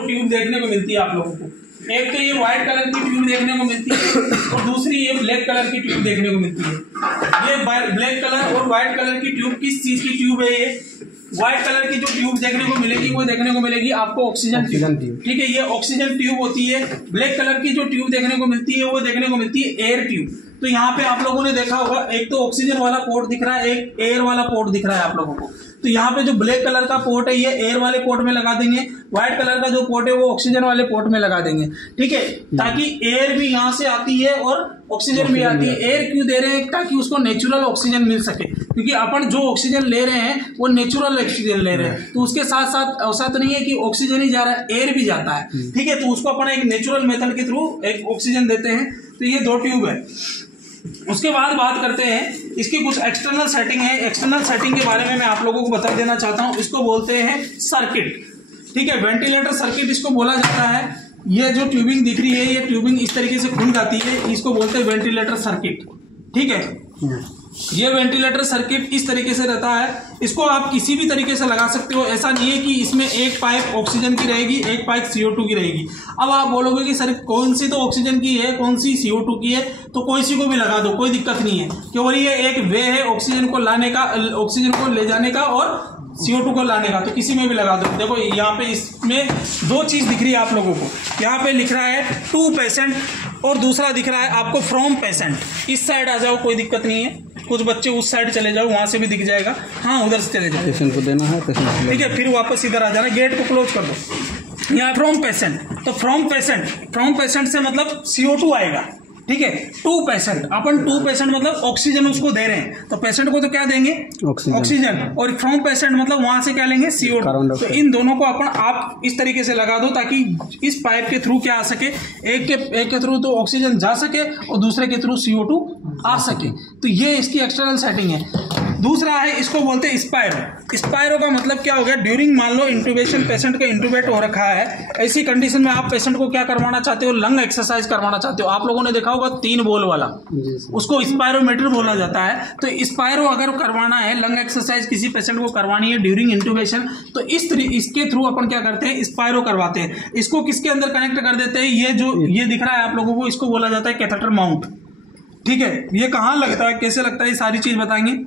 Tube देखने को मिलती है आप लोगों को। एक तो ये व्हाइट कलर की ट्यूब देखने को मिलती है और दूसरी ये ब्लैक कलर की ट्यूब देखने को मिलती है। ये ब्लैक कलर और व्हाइट कलर की ट्यूब किस चीज की ट्यूब है? ये व्हाइट कलर की जो ट्यूब देखने को मिलेगी वो देखने को मिलेगी आपको ऑक्सीजन ट्यूब। ठीक है, ये ऑक्सीजन ट्यूब होती है। ब्लैक कलर की जो ट्यूब देखने को मिलती है वो देखने को मिलती है एयर ट्यूब। तो यहाँ पे आप लोगों ने देखा होगा, एक तो ऑक्सीजन वाला पोर्ट दिख रहा है, एक एयर वाला पोर्ट दिख रहा है आप लोगों को। तो यहाँ पे जो ब्लैक कलर का पोर्ट है ये एयर वाले पोर्ट में लगा देंगे, व्हाइट कलर का जो पोर्ट है वो ऑक्सीजन वाले पोर्ट में लगा देंगे। ठीक है, ताकि एयर भी यहाँ से आती है और ऑक्सीजन भी आती है। एयर क्यों दे रहे हैं? ताकि उसको नेचुरल ऑक्सीजन मिल सके, क्योंकि अपन जो ऑक्सीजन ले रहे हैं वो नेचुरल ऑक्सीजन ले रहे हैं। तो उसके साथ साथ ऐसा तो नहीं है कि ऑक्सीजन ही जा रहा है, एयर भी जाता है। ठीक है, तो उसको अपन एक नेचुरल मेथड के थ्रू एक ऑक्सीजन देते हैं। तो ये 2 ट्यूब है। उसके बाद बात करते हैं इसकी कुछ एक्सटर्नल सेटिंग है। एक्सटर्नल सेटिंग के बारे में मैं आप लोगों को बता देना चाहता हूं। इसको बोलते हैं सर्किट। ठीक है, वेंटिलेटर सर्किट इसको बोला जाता है। ये जो ट्यूबिंग दिख रही है ये ट्यूबिंग इस तरीके से खुल जाती है, इसको बोलते हैं वेंटिलेटर सर्किट। ठीक है, ये वेंटिलेटर सर्किट इस तरीके से रहता है। इसको आप किसी भी तरीके से लगा सकते हो। ऐसा नहीं है कि इसमें एक पाइप ऑक्सीजन की रहेगी, एक पाइप CO2 की रहेगी। अब आप बोलोगे कि सर कौन सी तो ऑक्सीजन की है, कौन सी CO2 की है, तो कोई सी को भी लगा दो, कोई दिक्कत नहीं है। केवल ये एक वे है ऑक्सीजन को लाने का, ऑक्सीजन को ले जाने का और CO2 को लाने का, तो किसी में भी लगा दो। देखो यहाँ पे इसमें 2 चीज दिख रही है आप लोगों को। यहाँ पे लिख रहा है टू पेशेंट और दूसरा दिख रहा है आपको फ्रॉम पेशेंट। इस साइड आ जाओ, कोई दिक्कत नहीं है। कुछ बच्चे उस साइड चले जाओ, वहां से भी दिख जाएगा। हाँ, उधर से चले जाओ, पेशेंट को देना है, पेशेंट। ठीक है, फिर वापस इधर आ जाना, गेट को क्लोज कर दो। यहाँ फ्रॉम पेशेंट, तो फ्रॉम पेशेंट से मतलब CO2 आएगा। ठीक है, टू पेशेंट, अपन टू पेशेंट मतलब ऑक्सीजन उसको दे रहे हैं, तो पेशेंट को तो क्या देंगे? ऑक्सीजन। और फ्रॉम पेशेंट मतलब वहां से क्या लेंगे? CO2। तो इन दोनों को अपन आप इस तरीके से लगा दो ताकि इस पाइप के थ्रू क्या आ सके, एक के थ्रू तो ऑक्सीजन जा सके और दूसरे के थ्रू CO2 आ सके। तो ये इसकी एक्सटर्नल सेटिंग है। दूसरा है, इसको बोलते हैं स्पायरो। स्पायरो का मतलब क्या हो गया? ड्यूरिंग मान लो इंट्यूबेशन, पेशेंट का इंट्यूबेट हो रखा है, ऐसी कंडीशन में आप पेशेंट को क्या करवाना चाहते हो? लंग एक्सरसाइज करवाना चाहते हो। आप लोगों ने देखा होगा 3 बॉल वाला, उसको स्पायरोमीटर बोला जाता है। तो स्पायरो अगर करवाना है, लंग एक्सरसाइज किसी पेशेंट को करवानी है ड्यूरिंग इंट्यूबेशन, तो इसके थ्रू अपन क्या करते हैं? स्पायरो करवाते हैं। इसको किसके अंदर कनेक्ट कर देते हैं? ये जो ये दिख रहा है आप लोगों को, इसको बोला जाता है कैथेटर माउंट। ठीक है, ये कहाँ लगता है, कैसे लगता है, ये सारी चीज बताएंगे।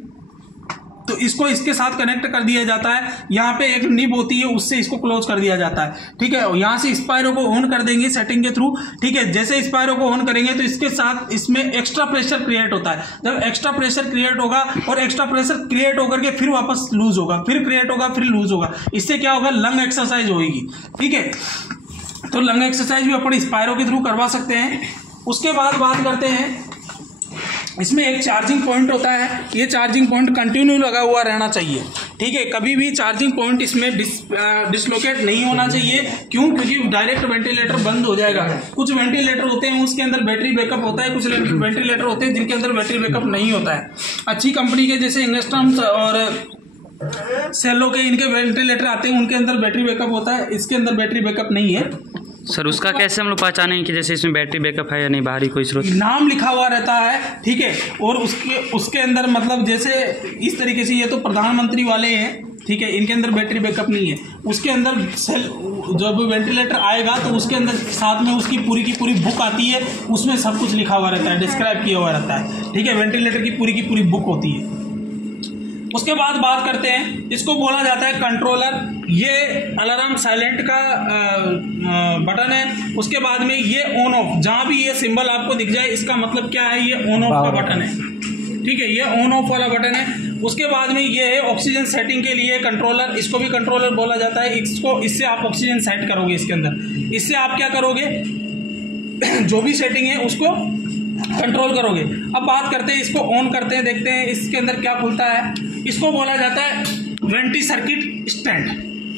तो इसको इसके साथ कनेक्ट कर दिया जाता है। यहाँ पे एक निब होती है, उससे इसको क्लोज कर दिया जाता है। ठीक है, यहाँ से स्पायरो को ऑन कर देंगे सेटिंग के थ्रू। ठीक है, जैसे स्पायरो को ऑन करेंगे तो इसके साथ इसमें एक्स्ट्रा प्रेशर क्रिएट होता है। जब एक्स्ट्रा प्रेशर क्रिएट होगा और एक्स्ट्रा प्रेशर क्रिएट होकर के फिर वापस लूज होगा, फिर क्रिएट होगा, फिर लूज होगा, इससे क्या होगा? लंग एक्सरसाइज होगी। ठीक है, तो लंग एक्सरसाइज भी अपन स्पायरो के थ्रू करवा सकते हैं। उसके बाद बात करते हैं, इसमें एक चार्जिंग पॉइंट होता है। ये चार्जिंग पॉइंट कंटिन्यू लगा हुआ रहना चाहिए। ठीक है, कभी भी चार्जिंग पॉइंट इसमें डिसलोकेट नहीं होना चाहिए। क्यों? क्योंकि डायरेक्ट वेंटिलेटर बंद हो जाएगा। कुछ वेंटिलेटर होते हैं उसके अंदर बैटरी बैकअप होता है, कुछ वेंटिलेटर होते हैं जिनके अंदर बैटरी बैकअप नहीं होता है। अच्छी कंपनी के जैसे इंगस्ट्रम और सेलो के इनके वेंटिलेटर आते हैं, उनके अंदर बैटरी बैकअप होता है, इसके अंदर बैटरी बैकअप नहीं है। सर उसका कैसे हम लोग पहचानें कि जैसे इसमें बैटरी बैकअप है या नहीं? बाहरी कोई स्रोत नाम लिखा हुआ रहता है। ठीक है, और उसके अंदर मतलब जैसे इस तरीके से, ये तो प्रधानमंत्री वाले हैं। ठीक है, इनके अंदर बैटरी बैकअप नहीं है। उसके अंदर सेल जब वेंटिलेटर आएगा तो उसके अंदर साथ में उसकी पूरी की पूरी बुक आती है, उसमें सब कुछ लिखा हुआ रहता है, डिस्क्राइब किया हुआ रहता है। ठीक है, वेंटिलेटर की पूरी बुक होती है। उसके बाद बात करते हैं, इसको बोला जाता है कंट्रोलर। ये अलार्म साइलेंट का बटन है। उसके बाद में ये ऑन ऑफ, जहां भी ये सिंबल आपको दिख जाए इसका मतलब क्या है? ये ऑन ऑफ का बटन है। ठीक है, ये ऑन ऑफ वाला बटन है। उसके बाद में ये है ऑक्सीजन सेटिंग के लिए कंट्रोलर। इसको भी कंट्रोलर बोला जाता है। इससे आप ऑक्सीजन सेट करोगे इसके अंदर। इससे आप क्या करोगे? जो भी सेटिंग है उसको कंट्रोल करोगे। अब बात करते हैं, इसको ऑन करते हैं, देखते हैं इसके अंदर क्या खुलता है। इसको बोला जाता है vanity circuit stand,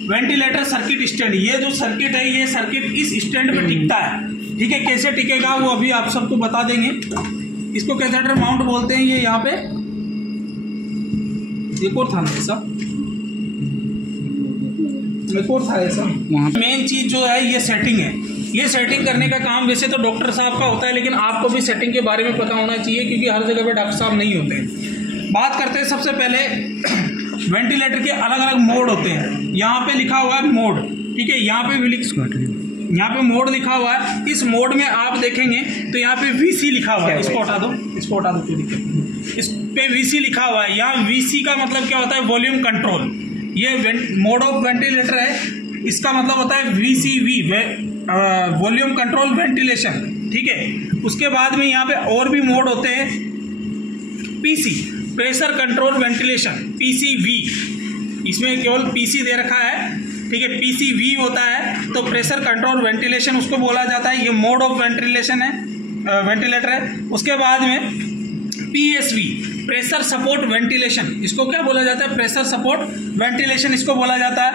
ventilator circuit stand. ये जो सर्किट है, ये सर्किट इस स्टैंड पे टिकता है। ठीक है, कैसे टिकेगा वो अभी आप सबको बता देंगे। इसको कैथेटर माउंट बोलते हैं। ये यहाँ पे एक और था ना ऐसा, एक और था ऐसा। मेन चीज जो है ये सेटिंग है। ये सेटिंग करने का काम वैसे तो डॉक्टर साहब का होता है, लेकिन आपको भी सेटिंग के बारे में पता होना चाहिए, क्योंकि हर जगह पे डॉक्टर साहब नहीं होते। बात करते हैं सबसे पहले वेंटिलेटर के अलग अलग मोड होते हैं। यहाँ पे लिखा हुआ है मोड। ठीक है, यहाँ पे भी यहाँ पे मोड लिखा हुआ है। इस मोड में आप देखेंगे तो यहाँ पे VC लिखा हुआ है, इसको हटा दो, इसको हटा दो, कोई दिक्कत नहीं। इस पे VC लिखा हुआ है। यहाँ VC का मतलब क्या होता है? Volume control. ये मोड ऑफ वेंटिलेटर है, इसका मतलब होता है VCV, वॉल्यूम कंट्रोल वेंटिलेशन, ठीक है। उसके बाद में यहाँ पे और भी मोड होते हैं, PC, pressure control ventilation, PCV, इसमें केवल PC दे रखा है, ठीक है। PCV होता है तो प्रेशर कंट्रोल वेंटिलेशन उसको बोला जाता है। ये मोड ऑफ वेंटिलेशन है, वेंटिलेटर है। उसके बाद में PSV, प्रेशर सपोर्ट वेंटिलेशन, इसको क्या बोला जाता है? प्रेशर सपोर्ट वेंटिलेशन इसको बोला जाता है।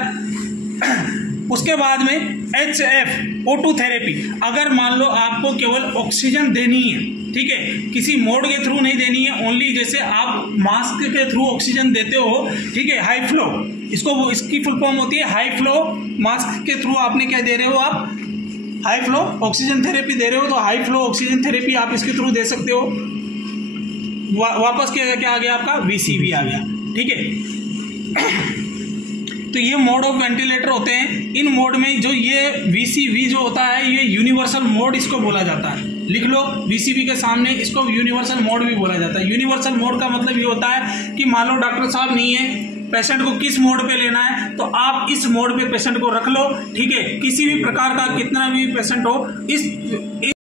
उसके बाद में HF, O2 थेरेपी। अगर मान लो आपको केवल ऑक्सीजन देनी है, ठीक है, किसी मोड के थ्रू नहीं देनी है, ओनली जैसे आप मास्क के थ्रू ऑक्सीजन देते हो, ठीक है, हाई फ्लो, इसकी फुल फॉर्म होती है हाई फ्लो। मास्क के थ्रू आपने क्या दे रहे हो? आप हाई फ्लो ऑक्सीजन थेरेपी दे रहे हो, तो हाई फ्लो ऑक्सीजन थेरेपी आप इसके थ्रू दे सकते हो। वापस क्या आ गया? आपका VCV आ गया, ठीक है। तो ये मोड ऑफ वेंटिलेटर होते हैं। इन मोड में जो ये VCV जो होता है, ये यूनिवर्सल मोड इसको बोला जाता है। लिख लो, VCV के सामने इसको यूनिवर्सल मोड भी बोला जाता है। यूनिवर्सल मोड का मतलब ये होता है कि मान लो डॉक्टर साहब नहीं है, पेशेंट को किस मोड पे लेना है, तो आप इस मोड पे पेशेंट को रख लो, ठीक है। किसी भी प्रकार का कितना भी पेशेंट हो, इस